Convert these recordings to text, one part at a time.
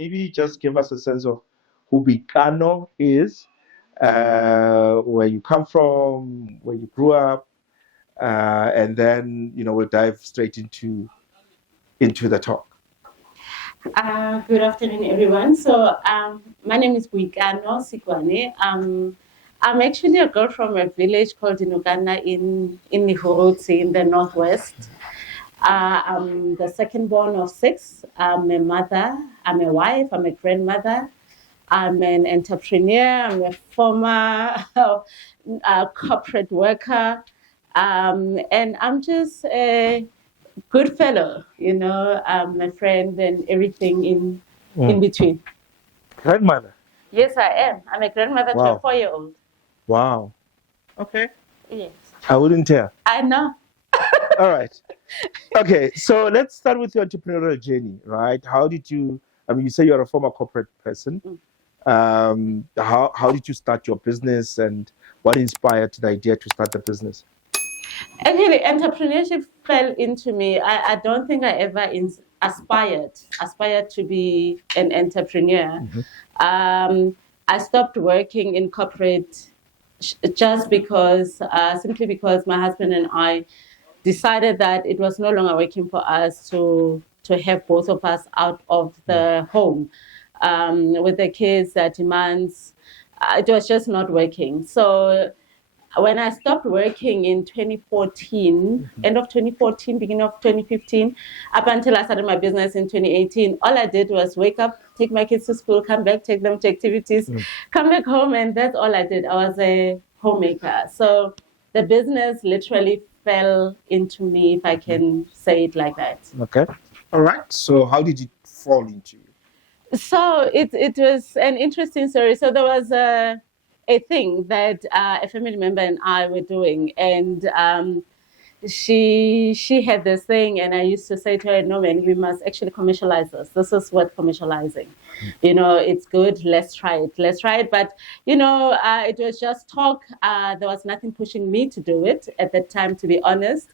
maybe just give us a sense of who Boikano is, where you come from, where you grew up, and then we'll dive straight into the talk. Good afternoon, everyone. So, my name is Boikano Sikwane. I'm actually a girl from a village called Inugana in Nihurutsi in the northwest. I'm the second born of six. I'm a mother, I'm a wife, I'm a grandmother, I'm an entrepreneur, I'm a former corporate worker, and I'm just a good fellow, my friend and everything in between. Grandmother? Yes, I am. I'm a grandmother to a 4-year-old. Wow. Okay. Yes. I wouldn't tell. I know. All right. Okay, so let's start with your entrepreneurial journey, right? How did you, you say you're a former corporate person. How did you start your business and what inspired the idea to start the business? Actually, entrepreneurship fell into me. I don't think I ever aspired to be an entrepreneur. I stopped working in corporate just because, simply because my husband and I decided that it was no longer working for us to have both of us out of the home with the kids, the demands. It was just not working. So when I stopped working in 2014, end of 2014, beginning of 2015, up until I started my business in 2018, all I did was wake up, take my kids to school, come back, take them to activities, come back home, and that's all I did. I was a homemaker. So the business literally fell into me, if I can say it like that. Okay. All right. So how did it fall into you? So it was an interesting story. So there was a thing that a family member and I were doing, and she had this thing, and I used to say to her, "No, man, we must actually commercialize this. This is worth commercializing. It's good. Let's try it." But it was just talk. There was nothing pushing me to do it at that time, to be honest.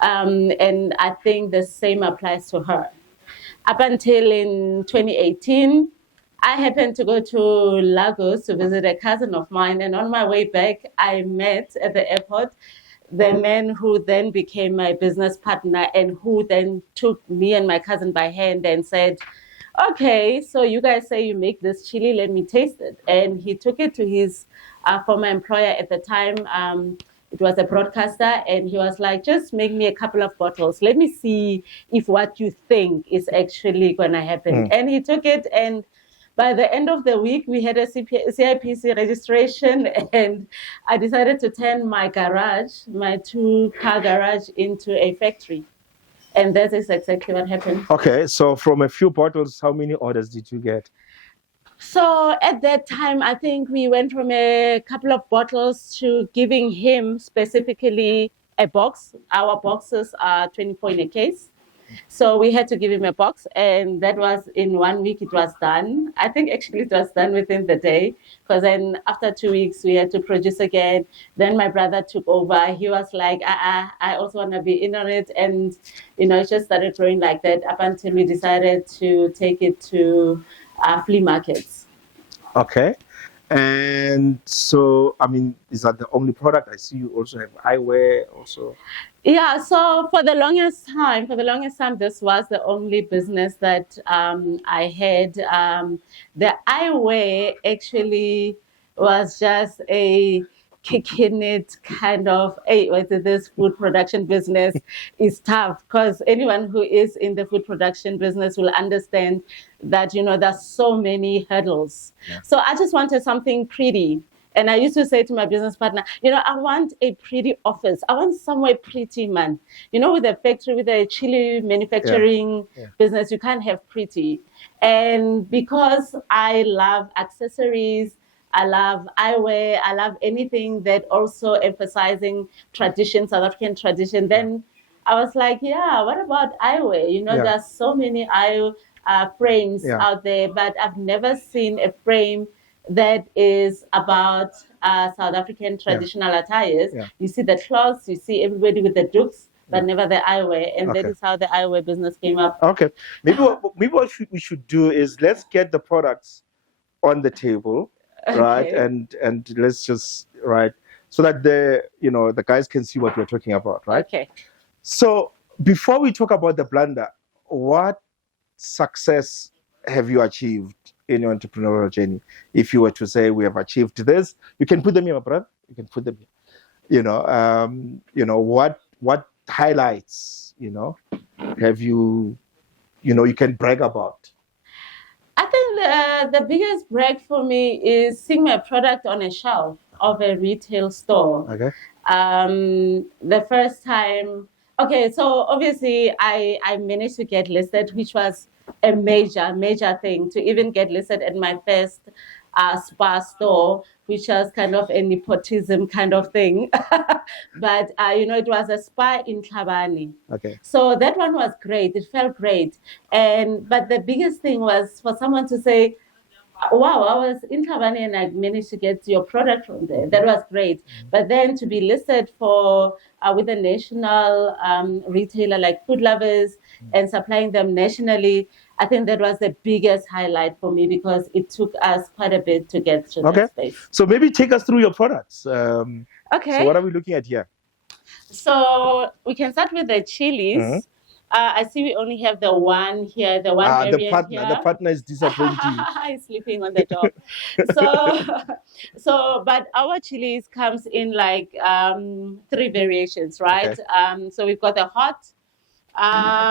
And I think the same applies to her. Up until in 2018. I happened to go to Lagos to visit a cousin of mine, and on my way back, I met at the airport the man who then became my business partner and who then took me and my cousin by hand and said, "Okay, so you guys say you make this chili, let me taste it." And he took it to his former employer at the time. It was a broadcaster, and he was like, "Just make me a couple of bottles. Let me see if what you think is actually going to happen." And he took it, and by the end of the week, we had a CIPC registration, and I decided to turn my garage, my 2-car garage, into a factory. And that is exactly what happened. Okay, so from a few bottles, how many orders did you get? So at that time, I think we went from a couple of bottles to giving him specifically a box. Our boxes are 24 in a case. So we had to give him a box, and that was in 1 week it was done. I think actually it was done within the day, because then after 2 weeks we had to produce again. Then my brother took over. He was like, I also want to be in on it. And, it just started growing like that up until we decided to take it to flea markets. Okay. And so, is that the only product? I see you also have eyewear also. Yeah, so for the longest time, this was the only business that I had. The eyewear actually was just a kicking it kind of, hey, this food production business is tough, because anyone who is in the food production business will understand that, there's so many hurdles. Yeah. So I just wanted something pretty. And I used to say to my business partner, I want a pretty office. I want somewhere pretty, man. With a factory, with a chili manufacturing business, you can't have pretty. And because I love accessories, I love eyewear, I love anything that also emphasizing tradition, South African tradition, then I was like, what about eyewear? There's so many eye frames out there, but I've never seen a frame that is about South African traditional attires. You see the cloths, you see everybody with the dukes, but never the eyewear. And that Okay. is how the eyewear business came up. Okay. Maybe what we should do is let's get the products on the table, right? Okay. And let's just so that the guys can see what we're talking about, right? Okay. So before we talk about the Blunder, what success have you achieved in your entrepreneurial journey? If you were to say we have achieved this, you can put them here, my brother. You can put them here. What highlights, have you can brag about? I think the biggest brag for me is seeing my product on a shelf of a retail store. Okay. The first time, okay, so obviously I managed to get listed, which was a major thing to even get listed at my first spa store, which was kind of a nepotism kind of thing. But, it was a spa in Tlhabane. Okay. So that one was great. It felt great. But the biggest thing was for someone to say, wow, I was in Tlhabane and I managed to get your product from there. That was great. But then to be listed with a national retailer like Food Lovers and supplying them nationally, I think that was the biggest highlight for me because it took us quite a bit to get to that space. So maybe take us through your products. Okay. So what are we looking at here? So we can start with the chilies. I see we only have the one here, the one area here. The partner is disappointing. He's sleeping on the job. But our chilies comes in like 3 variations, right? Okay. So we've got the hot,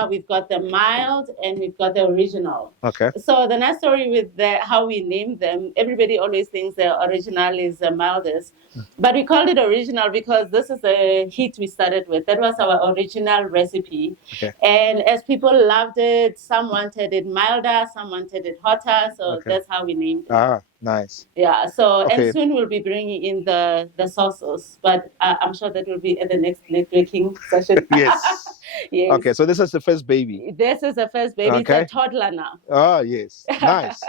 we've got the mild, and we've got the original. Okay. So the nice story with how we name them, everybody always thinks the original is the mildest. But we called it original because this is the heat we started with. That was our original recipe. Okay. And as people loved it, some wanted it milder, some wanted it hotter. So that's how we named it. Ah, nice. Yeah. So and soon we'll be bringing in the sauces, but I'm sure that will be at the next networking session. Yes. Yes. Okay. So this is the first baby. This is the first baby. Okay. It's a toddler now. Oh yes. Nice.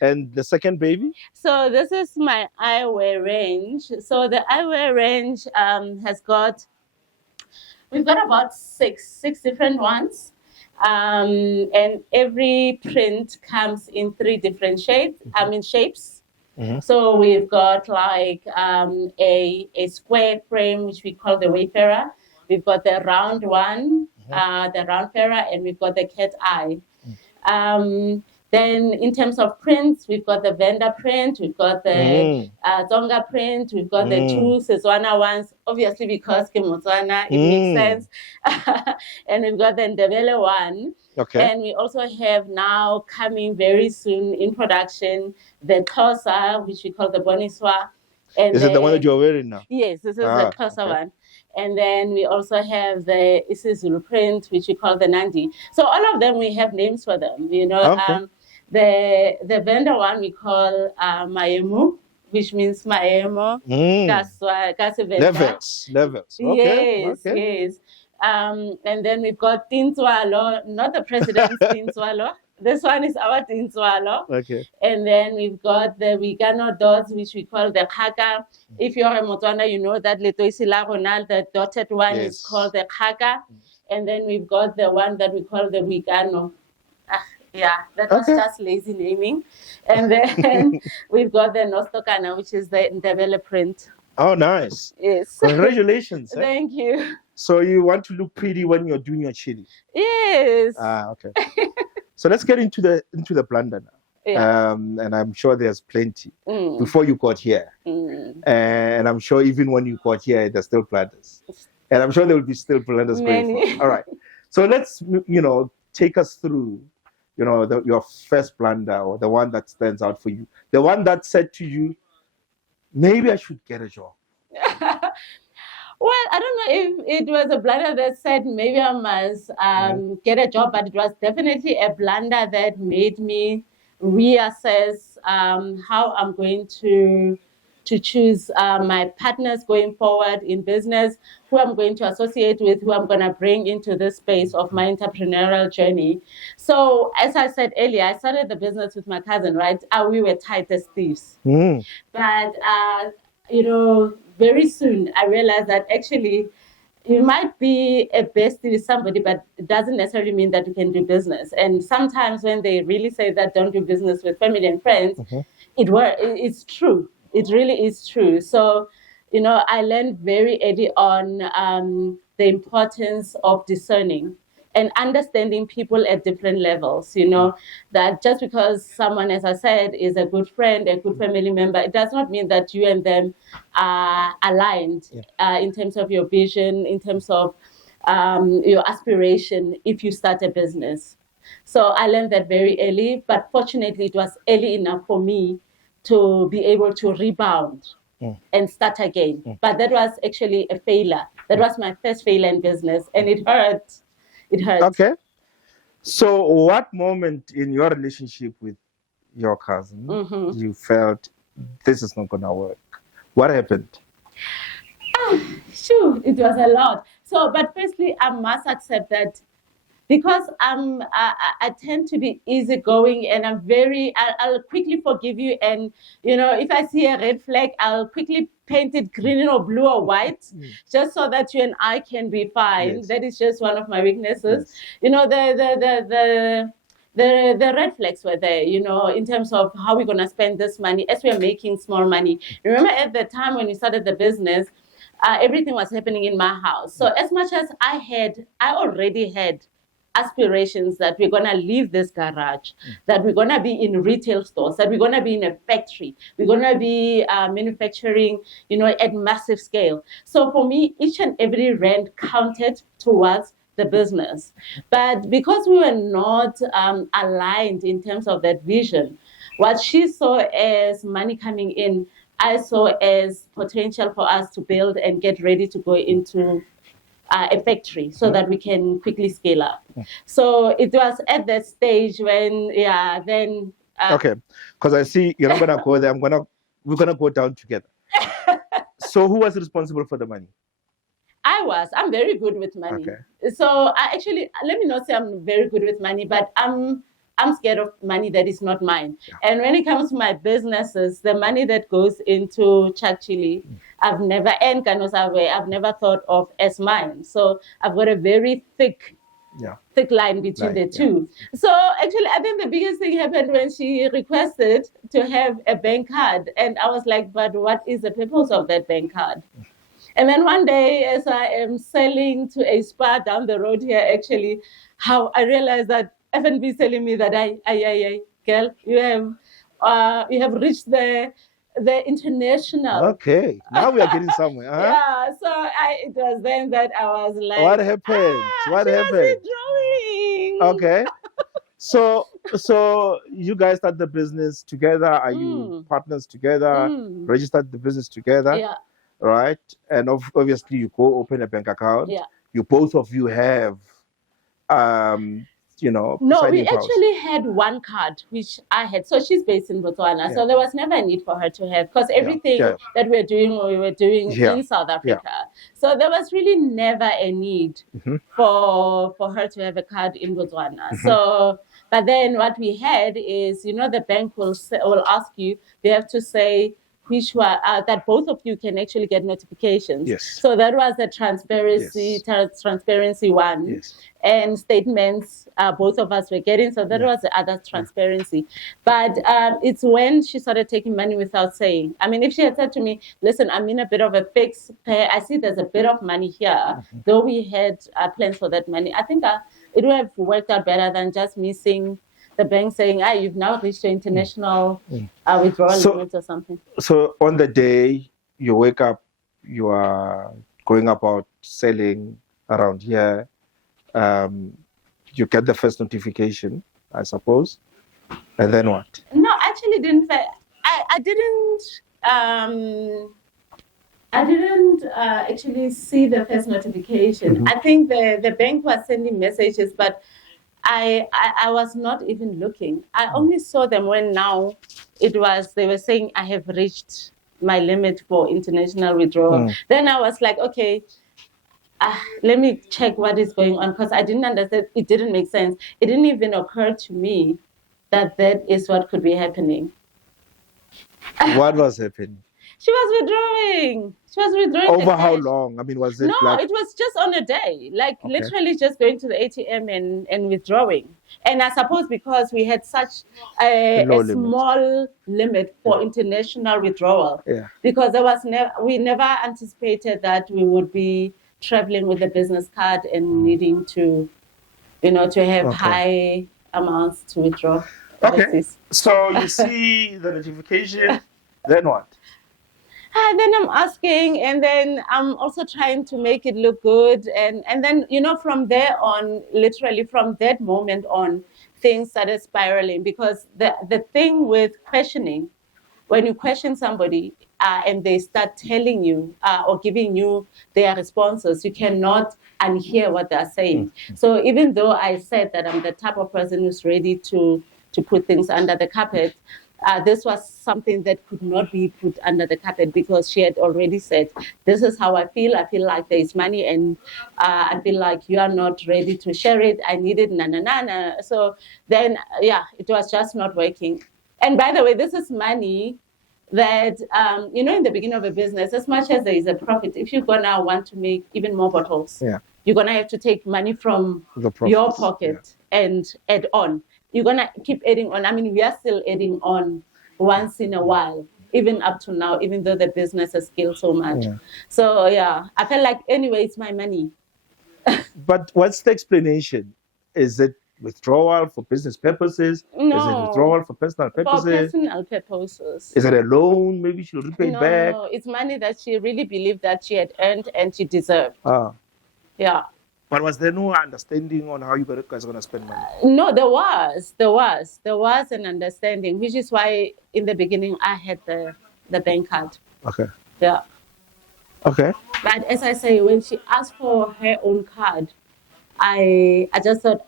And the second baby? So this is my eyewear range. So the eyewear range we've got about six different ones. And every print comes in 3 different shapes. Mm-hmm. So we've got like a square frame, which we call the wayfarer. We've got the round one, the round farer, and we've got the cat eye. Then in terms of prints, we've got the vendor print, we've got the Tonga print, we've got the 2 Setswana ones, obviously because ke Motswana, it makes sense. And we've got the Ndebele one. Okay. And we also have now coming very soon in production, the Xhosa, which we call the Boniswa. And is it the one that you're wearing now? Yes, this is the Xhosa one. And then we also have the isiZulu print, which we call the Nandi. So all of them, we have names for them, The vendor one we call Maemu, which means Maemo. Levels. Okay. Yes. And then we've got Tintswalo, not the president's Tintswalo. This one is our Tintswalo. Okay. And then we've got the Boikano dots, which we call the Khaka. If you're a Motswana, you know that Letoisi La Ronald, the dotted one is called the Khaka. And then we've got the one that we call the Boikano. That was just lazy naming. And then we've got the Nostokana, which is the Ndebele print. Oh, nice. Yes. Congratulations. Thank you. So you want to look pretty when you're doing your chili? Yes. Okay. So let's get into the Blunder now. Yeah. And I'm sure there's plenty before you got here. And I'm sure even when you got here, there's still Blunders. And I'm sure there will be still Blunders going forward. All right. So let's, take us through, your first Blunder, or the one that stands out for you. The one that said to you, maybe I should get a job. Well, I don't know if it was a blunder that said maybe I must get a job, but it was definitely a blunder that made me reassess how I'm going to choose my partners going forward in business, who I'm going to associate with, who I'm going to bring into this space of my entrepreneurial journey. So as I said earlier, I started the business with my cousin, right? We were tight as thieves. But, very soon I realized that actually you might be a bestie with somebody, but it doesn't necessarily mean that you can do business. And sometimes when they really say that don't do business with family and friends, it's true. It really is true. So, I learned very early on the importance of discerning and understanding people at different levels, that just because someone, as I said, is a good friend, a good family member, it does not mean that you and them are aligned in terms of your vision, in terms of your aspiration if you start a business. So I learned that very early, but fortunately it was early enough for me to be able to rebound and start again. But that was actually a failure. That was my first failure in business, and it hurt. It hurt. Okay. So what moment in your relationship with your cousin you felt this is not gonna work? What happened? Sure, it was a lot. So, but firstly, I must accept that because I tend to be easygoing and I'll quickly forgive you. And, if I see a red flag, I'll quickly paint it green or blue or white, just so that you and I can be fine. Yes. That is just one of my weaknesses. Yes. The red flags were there, in terms of how we're going to spend this money as we're making small money. Remember at the time when we started the business, everything was happening in my house. So as much as I already had aspirations that we're going to leave this garage, that we're going to be in retail stores, that we're going to be in a factory, we're going to be manufacturing, at massive scale. So for me, each and every rand counted towards the business. But because we were not aligned in terms of that vision, what she saw as money coming in, I saw as potential for us to build and get ready to go into a factory so that we can quickly scale up. So it was at that stage when, then. Okay, because I see you're not gonna go there. We're gonna go down together. So who was responsible for the money? I'm very good with money. Okay. So let me not say I'm very good with money, but I'm scared of money that is not mine. Yeah. And when it comes to my businesses, the money that goes into Chilli, I've never, and Kanos, I've never thought of as mine. So I've got a very thick line between the two. Yeah. So actually, I think the biggest thing happened when she requested to have a bank card. And I was like, but what is the purpose of that bank card? And then one day, as I am selling to a spa down the road here, actually, how I realized that FNB is telling me that, girl, you have reached the international. Okay, now we are getting somewhere. Huh? Yeah, so it was then that I was like, what happened? What happened? Drawing. Okay. So you guys start the business together. Are you partners together? Registered the business together? Yeah. Right? And obviously you go open a bank account. Yeah. You both of you have No, we actually had one card, which I had. So she's based in Botswana. Yeah. So there was never a need for her to have, because everything that we were doing in South Africa. Yeah. So there was really never a need for her to have a card in Botswana. So, but then what we had is, the bank will ask you, they have to say, which were that both of you can actually get notifications. Yes. So that was the transparency one. Yes. And statements both of us were getting. So that was the other transparency. But it's when she started taking money without saying. I mean, if she had said to me, listen, I'm in a bit of a fix. I see there's a bit of money here. Though we had plans for that money, I think it would have worked out better than just me seeing the bank saying, you've now reached your international withdrawal limits or something. So on the day you wake up, you are going about selling around here. You get the first notification, I suppose. And then what? No, actually didn't. I didn't actually see the first notification. I think the bank was sending messages, but I was not even looking. I only saw them when they were saying I have reached my limit for international withdrawal. Then I was like, okay, let me check what is going on, because I didn't understand. It didn't make sense. It didn't even occur to me that is what could be happening. What was happening? She was withdrawing. She was withdrawing the Over how cash. long? I mean, was it No, like it was just on a day, like okay? literally just going to the ATM and withdrawing. And I suppose because we had such Low a limit. small limit for international withdrawal, Yeah. because we never anticipated that we would be traveling with a business card and needing to, to have Okay. high amounts to withdraw. Okay. overseas. So you see the notification, then what? Then I'm asking, and then I'm also trying to make it look good. And then, from there on, literally from that moment on, things started spiraling, because the thing with questioning, when you question somebody and they start telling you or giving you their responses, you cannot unhear what they're saying. So even though I said that I'm the type of person who's ready to put things under the carpet, this was something that could not be put under the carpet, because she had already said, this is how I feel. I feel like there is money, and I feel like you are not ready to share it. I need it, na, na, na, na. So then, it was just not working. And by the way, this is money that, in the beginning of a business, as much as there is a profit, if you're going to want to make even more bottles, you're going to have to take money from your pocket and add on. You're going to keep adding on. I mean, we are still adding on once in a while, even up to now, even though the business has scaled so much. So, I felt like, anyway, it's my money. But what's the explanation? Is it withdrawal for business purposes? No. Is it withdrawal for personal purposes? For personal purposes. Is it a loan? Maybe she'll repay it back? No, it's money that she really believed that she had earned and she deserved. Yeah. But was there no understanding on how you guys are going to spend money? No, there was an understanding, which is why in the beginning I had the bank card. Okay. Yeah. Okay. But as I say, when she asked for her own card, I just thought,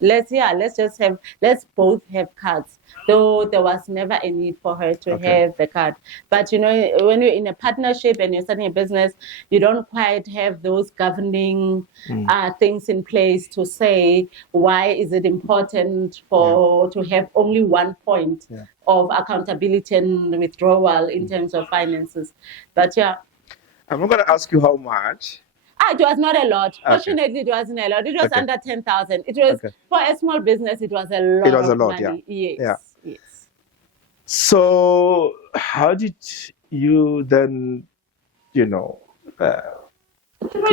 let's both have cards. Though there was never a need for her to have the card. But when you're in a partnership and you're starting a business, you don't quite have those governing things in place to say, why is it important to have only one point of accountability and withdrawal in terms of finances. But I'm not going to ask you how much. It was not a lot. Fortunately, it wasn't a lot. It was under 10,000. It was for a small business. It was a lot. It was a lot, money. Yes. So, how did you then, through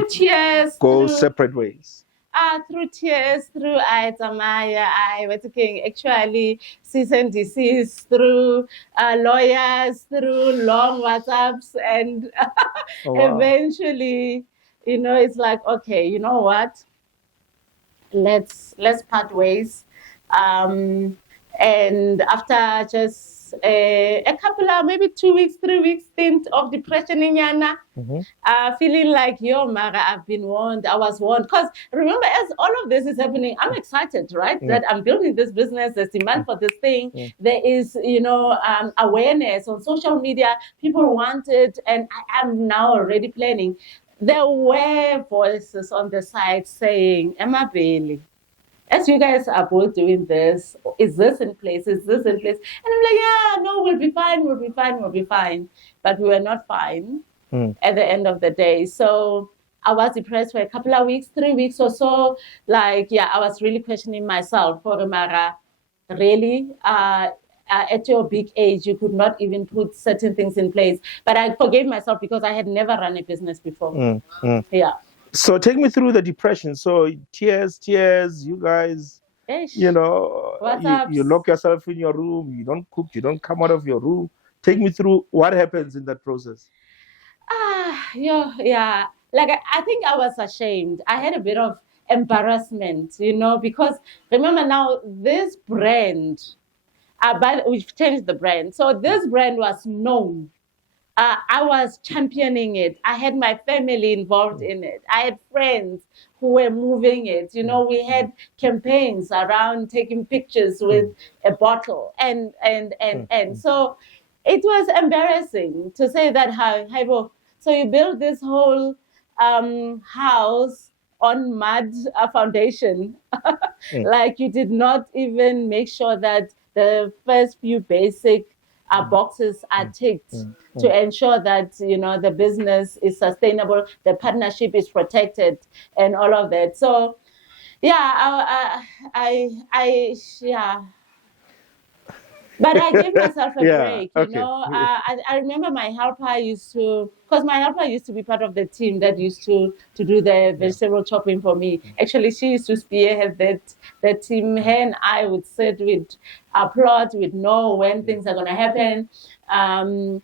tears, go separate ways? Through tears, through I was talking actually cease and desist, through lawyers, through long WhatsApps, and eventually. It's like, okay, you know what? Let's part ways. And after just a couple of, maybe 2 weeks, 3 weeks stint of depression in Yana, feeling like, Mara, I've been warned. I was warned. Because remember, as all of this is happening, I'm excited, right? That I'm building this business. There's demand for this thing. There is, awareness on social media. People want it. And I am now already planning. There were voices on the side saying, Emma Bailey, as you guys are both doing this, is this in place? Is this in place? And I'm like, no, we'll be fine. But we were not fine at the end of the day. So I was depressed for a couple of weeks, 3 weeks or so. I was really questioning myself. For Mara, really? At your big age, you could not even put certain things in place. But I forgave myself because I had never run a business before. Yeah. So take me through the depression. So tears, you guys, you lock yourself in your room. You don't cook. You don't come out of your room. Take me through what happens in that process. Yeah. Like, I think I was ashamed. I had a bit of embarrassment, because remember now, this brand, but we've changed the brand. So this brand was known. I was championing it. I had my family involved in it. I had friends who were moving it. We had campaigns around taking pictures with a bottle. And so it was embarrassing to say that, so you built this whole house on mud foundation. Like, you did not even make sure that the first few basic boxes are ticked to ensure that the business is sustainable, the partnership is protected, and all of that. So yeah, yeah. But I gave myself a break, Okay. I remember my helper used to, because my helper used to be part of the team that used to do the vegetable chopping for me. Actually, she used to spearhead that team. Her and I would sit, we'd applaud, we'd know when things are going to happen. And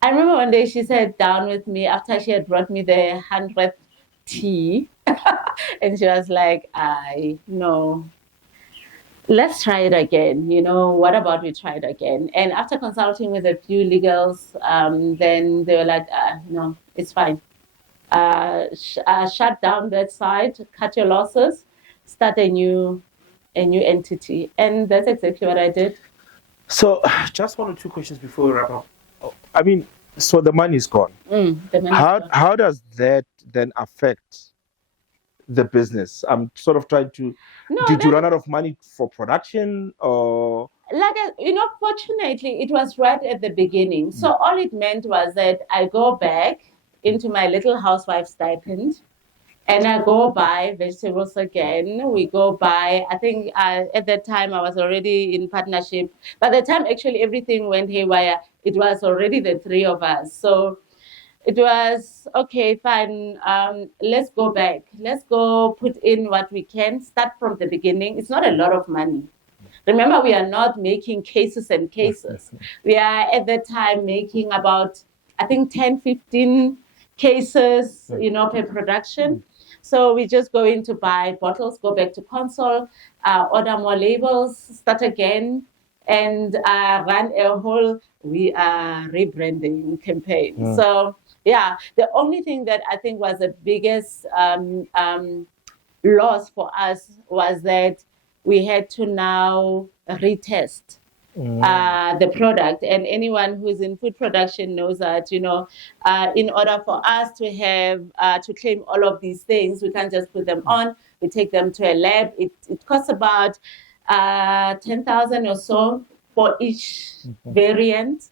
I remember one day she sat down with me after she had brought me the 100th tea. And she was like, I know. Let's try it again. What about we try it again? And after consulting with a few legals, then they were like, no, it's fine. Shut down that site, cut your losses, start a new entity. And that's exactly what I did. So, just one or two questions before we wrap up. I mean, so the money is gone. How does that then affect the business? I'm sort of trying to. Did you run out of money for production, or? Fortunately, it was right at the beginning. So all it meant was that I go back into my little housewife stipend, and I go buy vegetables again. We go buy, I think at that time I was already in partnership. By the time actually everything went haywire, it was already the three of us. So it was, okay, fine, let's go back. Let's go put in what we can, start from the beginning. It's not a lot of money. Remember, we are not making cases and cases. We are at that time making about, I think, 10, 15 cases, per production. So we just go in to buy bottles, go back to console, order more labels, start again, and run a whole rebranding campaign. So yeah, the only thing that I think was the biggest loss for us was that we had to now retest the product. And anyone who's in food production knows that, in order for us to have, to claim all of these things, we can't just put them on. We take them to a lab. It costs about 10,000 or so for each variant.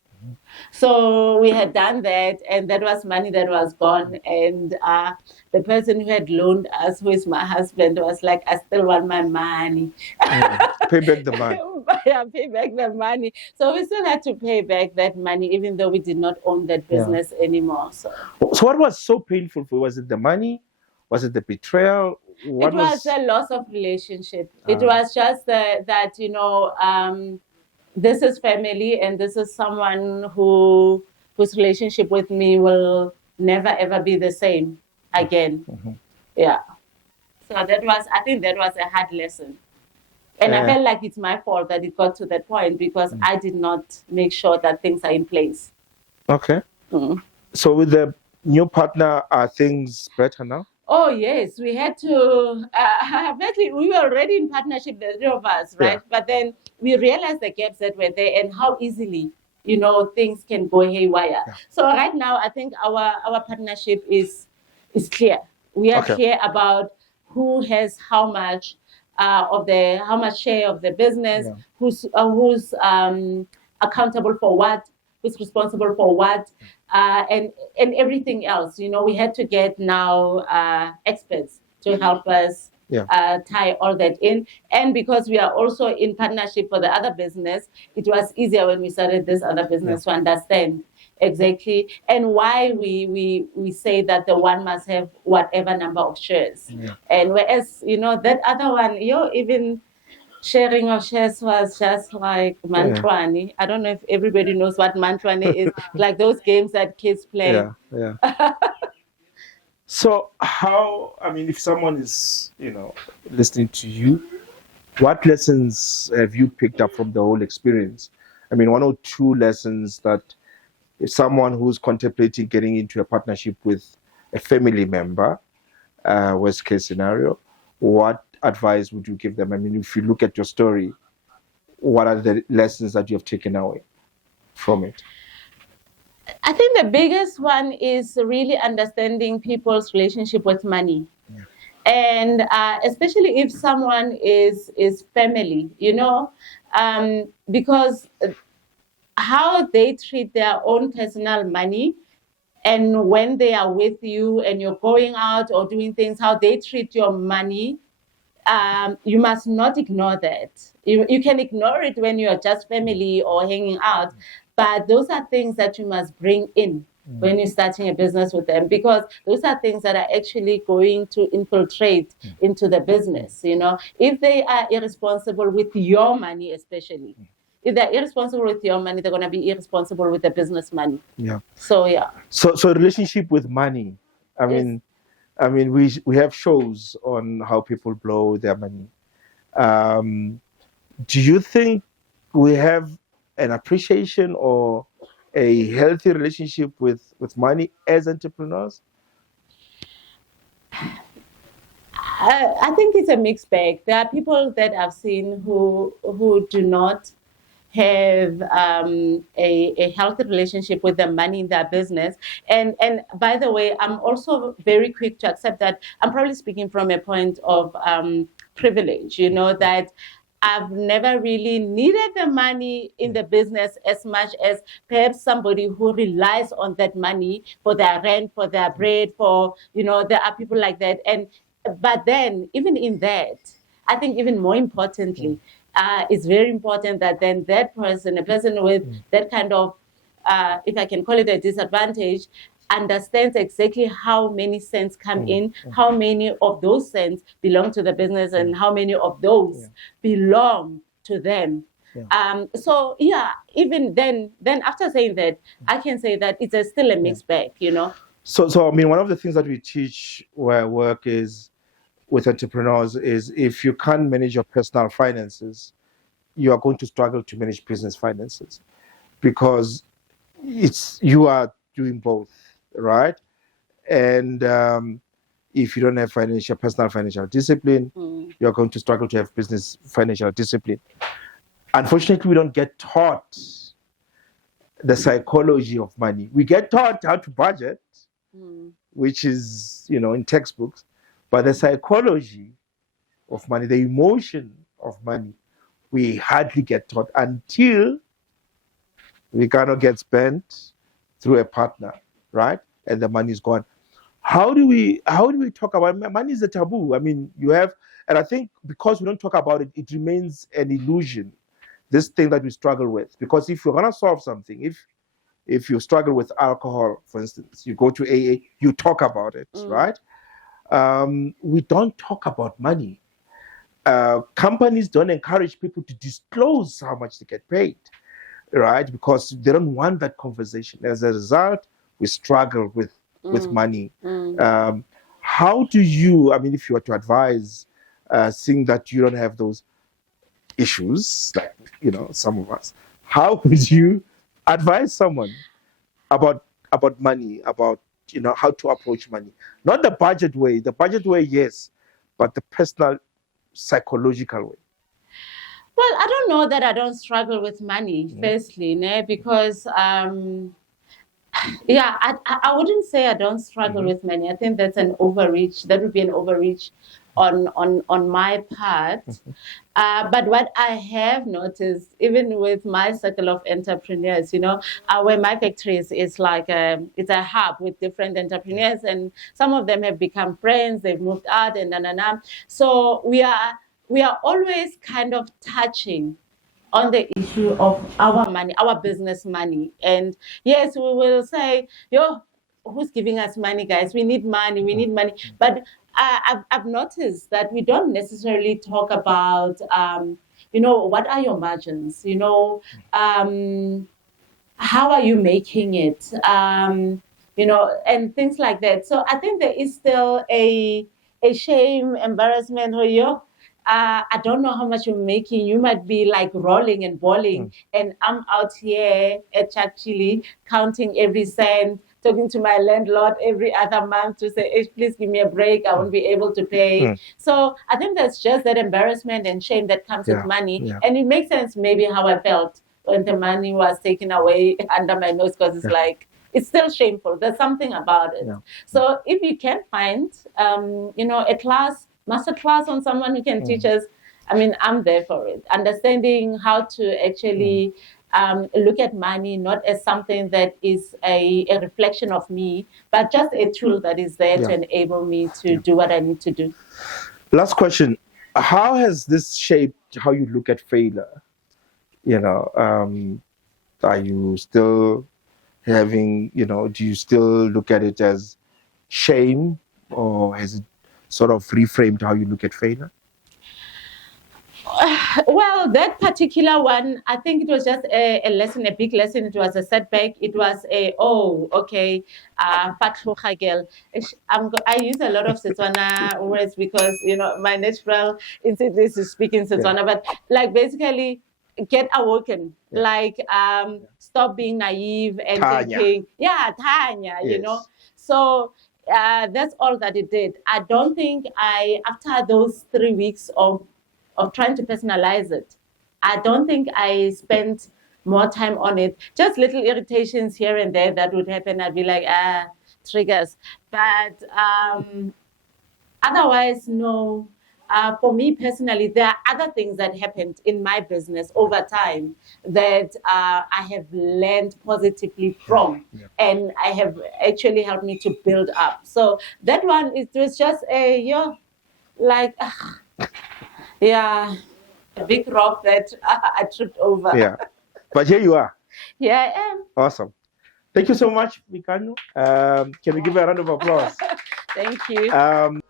So we had done that, and that was money that was gone. And the person who had loaned us, who is my husband, was like, I still want my money. Pay back the money. Yeah, pay back the money. So we still had to pay back that money, even though we did not own that business anymore. So what was so painful for you? Was it the money? Was it the betrayal? It was a loss of relationship. It was just that, this is family, and this is someone whose relationship with me will never ever be the same again. Yeah. So I think that was a hard lesson. And I felt like it's my fault that it got to that point, because I did not make sure that things are in place. Okay. So with the new partner, are things better now? Oh, yes. We had to, we were already in partnership, the three of us, right? But then we realized the gaps that were there and how easily, things can go haywire. So right now, I think our partnership is clear. We are clear about who has how much how much share of the business, who's accountable for what, who's responsible for what, and everything else. We had to get now experts to help us tie all that in. And because we are also in partnership for the other business, it was easier when we started this other business to understand exactly and why we say that the one must have whatever number of shares. And whereas, that other one, even sharing of shares was just like mantwani. I don't know if everybody knows what mantwani is, like those games that kids play. So if someone is, listening to you, what lessons have you picked up from the whole experience? One or two lessons that if someone who's contemplating getting into a partnership with a family member, worst case scenario, what advice would you give them? If you look at your story, what are the lessons that you have taken away from it? I think the biggest one is really understanding people's relationship with money. And especially if someone is family, because how they treat their own personal money, and when they are with you and you're going out or doing things, how they treat your money, you must not ignore that. You can ignore it when you're just family or hanging out, but those are things that you must bring in when you're starting a business with them, because those are things that are actually going to infiltrate into the business. If they are irresponsible with your money, especially. If they're irresponsible with your money, they're going to be irresponsible with the business money. Yeah. So, yeah. So relationship with money. I mean, we have shows on how people blow their money. Do you think we have an appreciation or a healthy relationship with money as entrepreneurs? I think it's a mixed bag. There are people that I've seen who do not have a healthy relationship with the money in their business. And by the way, I'm also very quick to accept that I'm probably speaking from a point of privilege, that I've never really needed the money in the business as much as perhaps somebody who relies on that money for their rent, for their bread, for, there are people like that. But then, even in that, I think even more importantly, it's very important that then that person, a person with that kind of, if I can call it a disadvantage, understands exactly how many cents come in, how many of those cents belong to the business, and how many of those belong to them. So even then after saying that, I can say that it's still a mixed bag, So I mean, one of the things that we teach where I work is with entrepreneurs is if you can't manage your personal finances, you are going to struggle to manage business finances, because you are doing both, right? And if you don't have personal financial discipline, you're going to struggle to have business financial discipline. Unfortunately, we don't get taught the psychology of money. We get taught how to budget, which is, in textbooks, but the psychology of money, the emotion of money, we hardly get taught until Boikano gets bent through a partner, right? And the money is gone. How do we talk about money? Is a taboo. I mean, and I think because we don't talk about it, it remains an illusion. This thing that we struggle with, because if you're gonna solve something, if you struggle with alcohol, for instance, you go to AA, you talk about it, right? We don't talk about money. Companies don't encourage people to disclose how much they get paid, right? Because they don't want that conversation. As a result, we struggle with money. How do you, I mean, if you were to advise, seeing that you don't have those issues, like, some of us, how would you advise someone about money, about, how to approach money? Not the budget way. The budget way, yes, but the personal, psychological way. Well, I don't know that I don't struggle with money, firstly, because I wouldn't say I don't struggle with money. I think that's an overreach. That would be an overreach on my part. But what I have noticed, even with my circle of entrepreneurs, where my factory is like it's a hub with different entrepreneurs, and some of them have become friends. They've moved out and So we are always kind of touching on the issue of our money, our business money. And yes, we will say, who's giving us money, guys? We need money. But I've noticed that we don't necessarily talk about, what are your margins? How are you making it? And things like that. So I think there is still a shame, embarrassment, or I don't know how much you're making. You might be like rolling and balling, and I'm out here at Chilli counting every cent, talking to my landlord every other month to say, hey, please give me a break. I won't be able to pay. So I think that's just that embarrassment and shame that comes with money. And it makes sense maybe how I felt when the money was taken away under my nose, because it's like, it's still shameful. There's something about it. So if you can find, a master class on someone who can teach us, I mean, I'm there for it. Understanding how to actually look at money not as something that is a reflection of me, but just a tool that is there to enable me to do what I need to do. Last question. How has this shaped how you look at failure? Are you still having, do you still look at it as shame, or has it sort of reframed how you look at failure? Well, that particular one, I think it was just a lesson, a big lesson. It was a setback. It was okay. I use a lot of Setswana words because, my natural instinct is to speak in Setswana, but like basically get awoken, stop being naive and Tanya. thinking, Tanya, Yes. So that's all that it did. I don't think after those 3 weeks of trying to personalize it, I don't think I spent more time on it. Just little irritations here and there that would happen. I'd be like, triggers. But otherwise, no. For me personally, there are other things that happened in my business over time that I have learned positively from, and I have actually helped me to build up. So that one, it was just a big rock that I tripped over. Yeah, but here you are. Here I am. Awesome. Thank you so much, Boikano. Can we give a round of applause? Thank you.